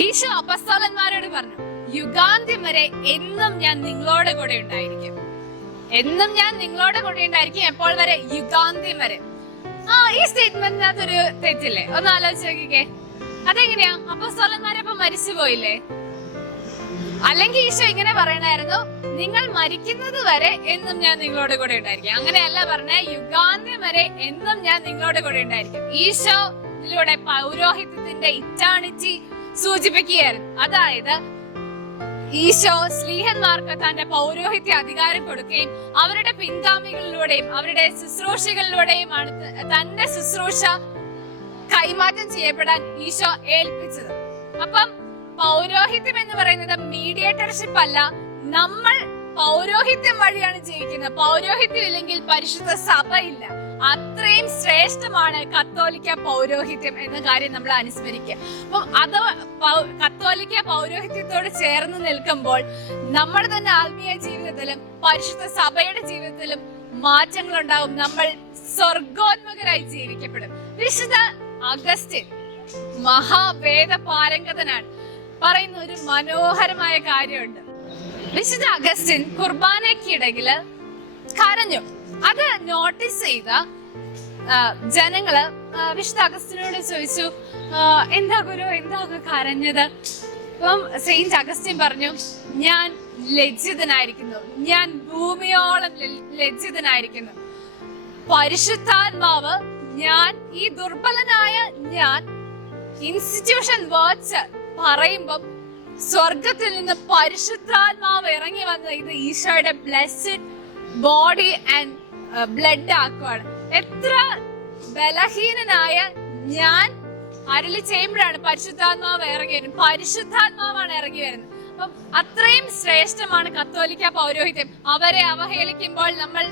ഈശോ അപ്പസ്തോലന്മാരോട് പറഞ്ഞു, യുഗാന്ത്യം വരെ എന്നും ഞാൻ നിങ്ങളോട് കൂടെ ഉണ്ടായിരിക്കും. എന്നും ഞാൻ നിങ്ങളോട് കൂടെ ഉണ്ടായിരിക്കും. എപ്പോൾ വരെ? യുഗാന്ത്യം വരെ. ഈ സ്റ്റേറ്റ്മെന്റിനകത്തൊരു തെറ്റില്ലേ? ഒന്ന് ആലോചിച്ച് നോക്കിക്കേ. അതെങ്ങനെയാ? അപ്പസ്തോലന്മാരപ്പം മരിച്ചു പോയില്ലേ? അല്ലെങ്കിൽ ഈശോ ഇങ്ങനെ പറയണായിരുന്നു, നിങ്ങൾ മരിക്കുന്നത് വരെ എന്നും ഞാൻ നിങ്ങളോട് കൂടെ ഉണ്ടായിരിക്കും. അങ്ങനെയല്ല പറഞ്ഞ, യുഗാന്ത്യം വരെ എന്നും ഞാൻ നിങ്ങളോട് കൂടെ ഉണ്ടായിരിക്കും. ഈശോ ഇതിലൂടെ പൗരോഹിത്യത്തിന്റെ ഇറ്റാണിറ്റി സൂചിപ്പിക്കുകയായിരുന്നു. അതായത് ഈശോ സ്ലീഹന്മാർക്ക് തന്റെ പൗരോഹിത്യ അധികാരം കൊടുക്കുകയും അവരുടെ പിൻഗാമികളിലൂടെയും അവരുടെ ശുശ്രൂഷകളിലൂടെയുമാണ് തന്റെ ശുശ്രൂഷ കൈമാറ്റം ചെയ്യപ്പെടാൻ ഈശോ ഏൽപ്പിച്ചത്. അപ്പം പൗരോഹിത്യം എന്ന് പറയുന്നത് മീഡിയേറ്റർഷിപ്പ് അല്ല. നമ്മൾ പൗരോഹിത്യം വഴിയാണ് ജീവിക്കുന്നത്. പൗരോഹിത്യം ഇല്ലെങ്കിൽ പരിശുദ്ധ സഭ ഇല്ല. അത്രയും ശ്രേഷ്ഠമാണ് കത്തോലിക്ക പൗരോഹിത്യം എന്ന കാര്യം നമ്മൾ അനുസ്മരിക്കുക. അപ്പം അത് കത്തോലിക്ക പൗരോഹിത്യത്തോട് ചേർന്ന് നിൽക്കുമ്പോൾ നമ്മുടെ തന്നെ ആത്മീയ ജീവിതത്തിലും പരിശുദ്ധ സഭയുടെ ജീവിതത്തിലും മാറ്റങ്ങൾ ഉണ്ടാവും. നമ്മൾ സ്വർഗോന്മുഖരായി ജീവിക്കപ്പെടും. വിശുദ്ധ അഗസ്റ്റിൻ മഹാവേദ പാരംഗതനാണ്. പറയുന്ന ഒരു മനോഹരമായ കാര്യമുണ്ട്. വിശുദ്ധ അഗസ്റ്റിൻ കുർബാനയ്ക്കിടയില് കരഞ്ഞു. അത് നോട്ടീസ് ചെയ്ത ജനങ്ങള് വിശുദ്ധ അഗസ്റ്റിനോട് ചോദിച്ചു, എന്താ ഗുരു, എന്താ കരഞ്ഞത്? അപ്പം സെയിന്റ് അഗസ്റ്റിൻ പറഞ്ഞു, ഞാൻ ലജ്ജിതനായിരിക്കുന്നു, ഞാൻ ഭൂമിയോളം ലജ്ജിതനായിരിക്കുന്നു. പരിശുദ്ധാത്മാവ് ഈ ദുർബലനായ ഞാൻ ഇൻസ്റ്റിറ്റ്യൂഷൻ വേർഡ്സ് പറയുമ്പം സ്വർഗത്തിൽ നിന്ന് പരിശുദ്ധാത്മാവ് ഇറങ്ങി വന്ന് ഇത് ഈശോയുടെ ബ്ലെസ്ഡ് ബോഡി ആൻഡ് ബ്ലഡ് ആക്കുവാണ്. എത്ര ബലഹീനനായ ഞാൻ അരുളി ചെയ്യുമ്പോഴാണ് പരിശുദ്ധാത്മാവ് ഇറങ്ങി വരുന്നത്. പരിശുദ്ധാത്മാവാണ് ഇറങ്ങി വരുന്നത്. അപ്പം അത്രയും ശ്രേഷ്ഠമാണ് കത്തോലിക്ക പൗരോഹിത്യം. അവരെ അവഹേളിക്കുമ്പോൾ നമ്മൾ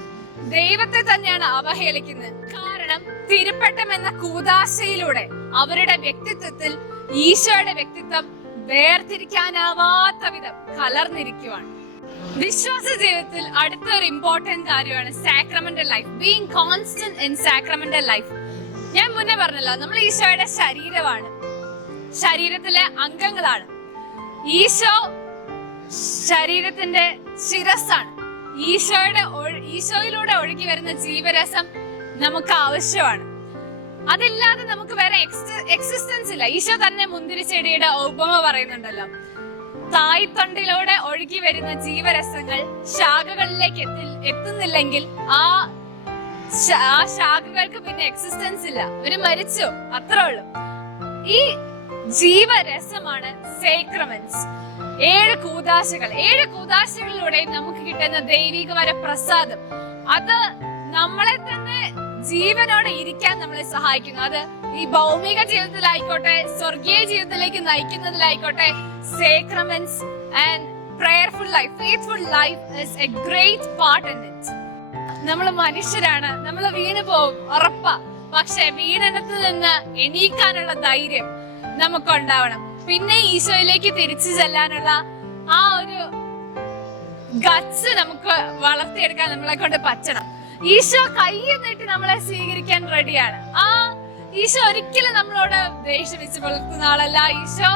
ദൈവത്തെ തന്നെയാണ് അവഹേളിക്കുന്നത്. കാരണം തിരുപ്പട്ടം എന്ന കൂദാശയിലൂടെ അവരുടെ വ്യക്തിത്വത്തിൽ ഈശോയുടെ വ്യക്തിത്വം വേർതിരിക്കാനാവാത്ത വിധം കലർന്നിരിക്കുവാണ്. വിശ്വാസ ജീവിതത്തിൽ അടുത്തൊരു ഇമ്പോർട്ടന്റ് കാര്യമാണ് sacramental life, being constant in sacramental life. ഞാൻ മുന്നേ പറഞ്ഞല്ലോ, നമ്മൾ ഈശോയുടെ ശരീരമാണ്, ശരീരത്തിലെ അംഗങ്ങളാണ്. ഈശോ ശരീരത്തിന്റെ ശിരസ്സാണ്. ഈശോയിലൂടെ ഒഴുകി വരുന്ന ജീവരസം നമുക്ക് ആവശ്യമാണ്. അതില്ലാതെ നമുക്ക് വേറെ എക്സിസ്റ്റൻസ് ഇല്ല. ഈശോ തന്നെ മുന്തിരിച്ചെടിയുടെ ഉപമ പറയുന്നുണ്ടല്ലോ, തായ്തൊണ്ടിലൂടെ ഒഴുകി വരുന്ന ജീവരസങ്ങൾ ശാഖകളിലേക്ക് എത്തുന്നില്ലെങ്കിൽ ആ ശാഖകൾക്ക് പിന്നെ എക്സിസ്റ്റൻസ് ഇല്ല, അവര് മരിച്ചു, അത്രേ ഉള്ളൂ. ഈ ജീവരസമാണ് സേക്രമെന്റ്സ്. 7 കൂദാശകളിലൂടെ നമുക്ക് കിട്ടുന്ന ദൈവിക വരപ്രസാദം. അത് നമ്മളെ തന്നെ ജീവനോടെ ഇരിക്കാൻ നമ്മളെ സഹായിക്കുന്നു. അത് ഈ ഭൗമിക ജീവിതത്തിലായിക്കോട്ടെ, സ്വർഗീയ ജീവിതത്തിലേക്ക് നയിക്കുന്നതിലായിക്കോട്ടെ, sacraments and prayerful life, faithful life is a great part in it. നമ്മൾ മനുഷ്യരാണ്, നമ്മൾ വീണു പോകും, ഉറപ്പാ. പക്ഷെ വീണനത്തിൽ നിന്ന് എണീക്കാനുള്ള ധൈര്യം നമുക്കുണ്ടാവണം. പിന്നെ ഈശോയിലേക്ക് തിരിച്ചു ചെല്ലാനുള്ള ആ ഒരു ഗട്സ് നമുക്ക് വളർത്തിയെടുക്കാൻ നമ്മളെ കൊണ്ട് പറ്റണം. ഈശോ കൈ നീട്ടി നമ്മളെ സ്വീകരിക്കാൻ റെഡിയാണ്. ഈശോ ഒരിക്കലും നമ്മളോട് ദേഷ്യം വെച്ച് പുലർത്തുന്ന ആളല്ല. ഈശോ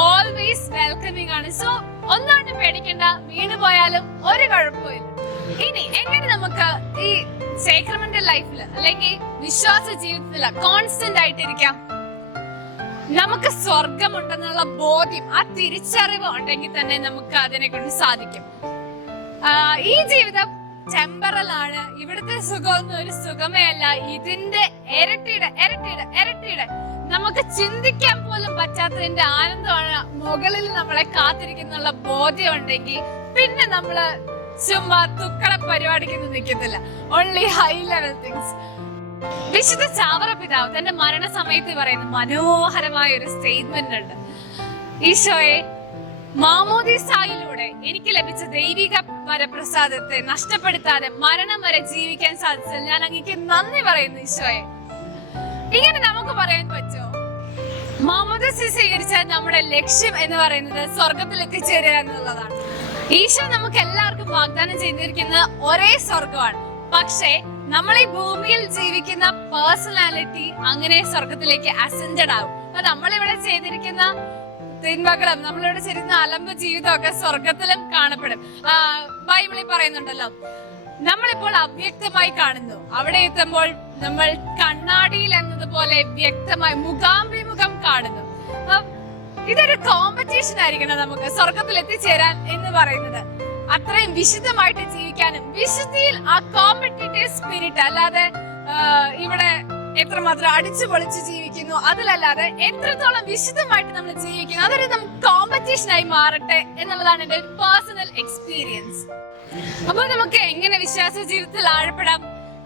ഓൾവേസ് വെൽക്കമിങ് ആണ്. സോ ഒന്നുകൊണ്ട് പേടിക്കണ്ട, വീണു പോയാലും ഒരു കുഴപ്പമില്ല. ഇനി എങ്ങനെ നമുക്ക് ഈ സേക്രമെന്റൽ ലൈഫിൽ അല്ലെങ്കിൽ വിശ്വാസ ജീവിതത്തിൽ കോൺസ്റ്റന്റ് ആയിട്ടിരിക്കാം? നമുക്ക് സ്വർഗമുണ്ടെന്നുള്ള ബോധ്യം, ആ തിരിച്ചറിവ് ഉണ്ടെങ്കിൽ തന്നെ നമുക്ക് അതിനെ കൊണ്ട് സാധിക്കും. ഈ ജീവിതം ടെമ്പറൽ ആണ്. ഇവിടുത്തെ സുഖമൊന്നും ഒരു സുഖമേ അല്ല. ഇതിന്റെ ഇരട്ടിയുടെ നമുക്ക് ചിന്തിക്കാൻ പോലും പറ്റാത്തതിന്റെ ആനന്ദമാണ് മുകളിൽ നമ്മളെ കാത്തിരിക്കുന്നുള്ള ബോധ്യം ഉണ്ടെങ്കിൽ പിന്നെ നമ്മള് ചുമ്മാ തുക്കള പരിപാടിക്കൊന്നും നിൽക്കത്തില്ല. Only high level things. വിശുദ്ധ ചാവറ പിതാവ് തന്റെ മരണസമയത്ത് പറയുന്ന മനോഹരമായ ഒരു സ്റ്റേറ്റ്മെന്റ് ഉണ്ട്. ഈശോയെ, മാമോദീസായിലൂടെ എനിക്ക് ലഭിച്ച ദൈവിക വരപ്രസാദത്തെ നഷ്ടപ്പെടുത്താതെ മരണം വരെ ജീവിക്കാൻ സാധിച്ചതിൽ ഞാൻ അങ്ങേക്ക് നന്ദി പറയുന്നു ഈശോയെ. ഇങ്ങനെ നമുക്ക് പറയാൻ പറ്റുമോ? മാമോദീസ സ്വീകരിച്ച നമ്മുടെ ലക്ഷ്യം എന്ന് പറയുന്നത് സ്വർഗത്തിൽ എത്തിച്ചേരുക എന്നുള്ളതാണ്. ഈശോ നമുക്ക് എല്ലാവർക്കും വാഗ്ദാനം ചെയ്തിരിക്കുന്ന ഒരേ സ്വർഗമാണ്. പക്ഷേ നമ്മൾ ഈ ഭൂമിയിൽ ജീവിക്കുന്ന പേഴ്സണാലിറ്റി അങ്ങനെ സ്വർഗത്തിലേക്ക് അസെൻഡഡ് ആകും. അപ്പൊ നമ്മളിവിടെ ചെയ്തിരിക്കുന്ന തിന്മകളും നമ്മളിവിടെ ചെയ്യുന്ന അലമ്പ് ജീവിതമൊക്കെ സ്വർഗത്തിലും കാണപ്പെടും. ബൈബിളിൽ പറയുന്നുണ്ടല്ലോ, നമ്മളിപ്പോൾ അവ്യക്തമായി കാണുന്നു, അവിടെ എത്തുമ്പോൾ നമ്മൾ കണ്ണാടിയിൽ എന്നതുപോലെ വ്യക്തമായി മുഖാഭിമുഖം കാണുന്നു. ഇതൊരു കോമ്പറ്റീഷൻ ആയിരിക്കണം നമുക്ക് സ്വർഗത്തിൽ എത്തിച്ചേരാൻ എന്ന് പറയുന്നത്. അത്രയും വിശുദ്ധമായിട്ട് ജീവിക്കാനും വിശുദ്ധിയിൽ ആ കോമ്പറ്റീറ്റീവ് സ്പിരിറ്റ്, അല്ലാതെ ഇവിടെ എത്രമാത്രം അടിച്ചു പൊളിച്ച് ജീവിക്കുന്നു അതിലല്ലാതെ എത്രത്തോളം വിശുദ്ധമായിട്ട് നമ്മൾ ജീവിക്കുന്നു, അതൊരു നമുക്ക് കോമ്പറ്റീഷനായി മാറട്ടെ എന്നുള്ളതാണ് എന്റെ ഒരു പേഴ്സണൽ എക്സ്പീരിയൻസ്. അപ്പൊ നമുക്ക് എങ്ങനെ വിശ്വാസ ജീവിതത്തിൽ ആഴപ്പെടാം?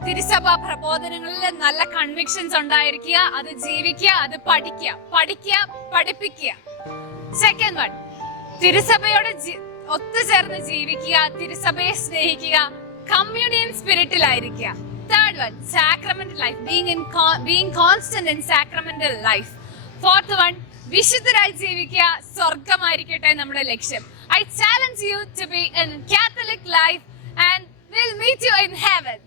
തിരുസഭ പ്രബോധനങ്ങളിൽ നല്ല കൺവിക്ഷൻസ് ഉണ്ടായിരിക്കുക, അത് ജീവിക്കുക, അത് പഠിക്കുക, പഠിപ്പിക്കുക. സെക്കൻഡ് വൺ, തിരുസഭയോട് ഒത്തുചേർന്ന് ജീവിക്കുക, തിരുസഭയെ സ്നേഹിക്കുക, communion സ്പിരിറ്റിലായിരിക്കുക. Third one, sacramental life, being constant in sacramental life. Fourth one, വിശുദ്ധരായി ജീവിക്കുക, സ്വർഗമായിരിക്കട്ടെ നമ്മുടെ ലക്ഷ്യം. I challenge you to be in Catholic life and we'll meet you in heaven.